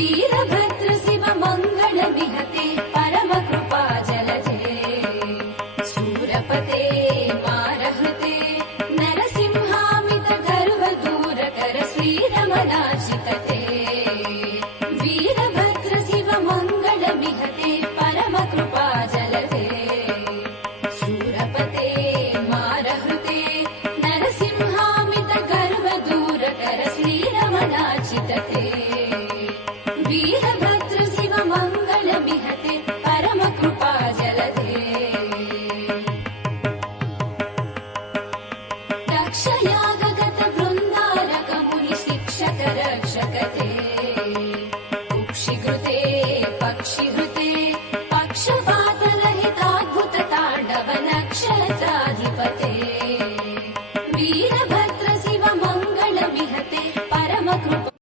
वीरभद्र शिव मंगल विहते परम कृपा जलधे सूरपते मारहते नरसिंहामित गर्व दूर कर श्रीरमणाचितते वीरभद्र शिव मंगल विहते परम कृपा जलधे सूरपते मारहते नरसिंहामित गर्व दूर कर श्रीरमणाचितते वीरभद्र शिव मंगल विहते परम कृपा जलधे दक्ष यागगत बृंदारक मुनि शिक्षक रक्षकते